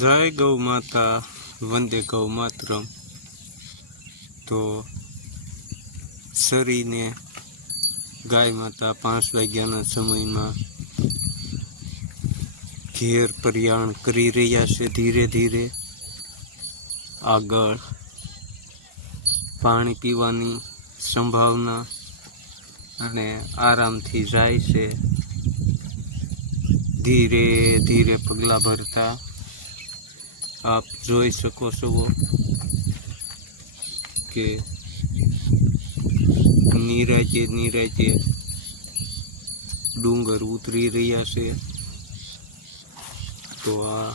જય ગૌ માતા, વંદે ગૌ માતરમ. તો શરીને ગાય માતા પાંચ વાગ્યાના સમયમાં ઘેર પર્યાણ કરી રહ્યા છે ધીરે ધીરે. આગળ પાણી પીવાની સંભાવના અને આરામથી જાય છે. ધીરે ધીરે પગલાં ભરતા આપ જોઈ શકો છો કે નીરાજે નીરાજે ડુંગર ઉતરી રહ્યા છે. તો આ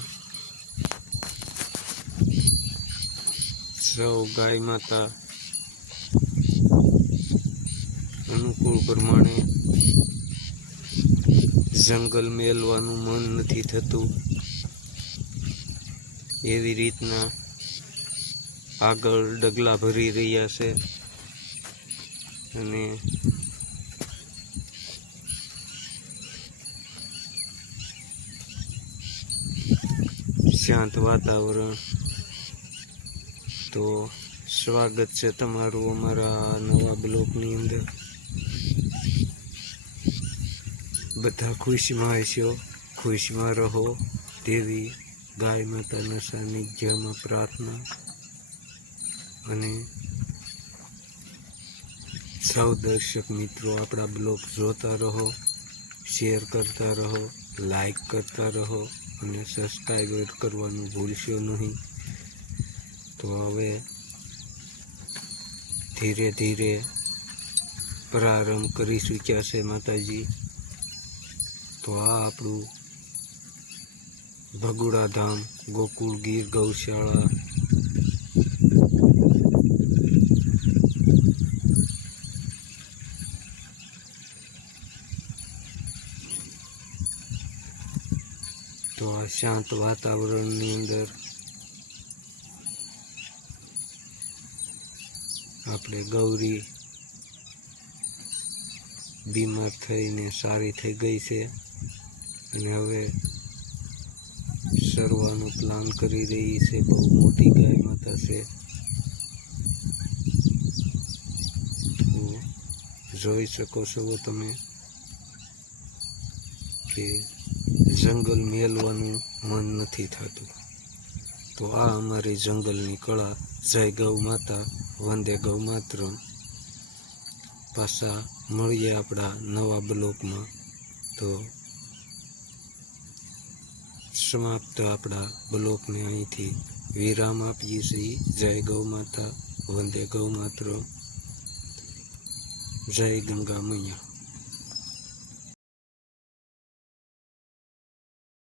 સૌ ગાય માતા અનુકૂળ પ્રમાણે જંગલ મેલવાનું મન નથી થતું. એવી રીતના આગળ ડગલા ભરી રહ્યા છે. અને શાંત વાતાવરણ. તો સ્વાગત છે તમારું અમારા નવા બ્લોકની અંદર. બધા ખુશમાં હશો ખુશમાં રહો. તેવી ગાય માતાના સાનિધ્યમાં પ્રાર્થના અને સૌ દર્શક મિત્રો આપણા બ્લોગ જોતા રહો, શેર કરતા રહો, લાઈક કરતા રહો અને સબસ્ક્રાઈબ કરવાનું ભૂલશો નહીં. તો હવે ધીરે ધીરે પ્રારંભ કરી ચૂક્યા છે માતાજી? તો આ આપણું ભગુડા ધામ ગોકુળ ગીર ગૌશાળા. તો આ શાંત વાતાવરણની અંદર આપણે ગૌરી બીમાર થઈને સારી થઈ ગઈ છે. અને હવે સરવાનો પ્લાન કરી રહી છે. બહુ મોટી ગાય માતા છે જોઈ શકો છો તમે કે જંગલ મેલવાનું મન નથી થતું. તો આ અમારી જંગલની કળા. જય ગૌ માતા, વંદે ગૌ માત્ર પાછા મળીએ આપણા નવા બ્લોકમાં. તો સમાપ્ત આપણા બ્લોકને અહીંથી વિરામ આપીએ છીએ. જય ગૌ માતા, વંદે ગૌ માત્ર જય ગંગા મૈયા.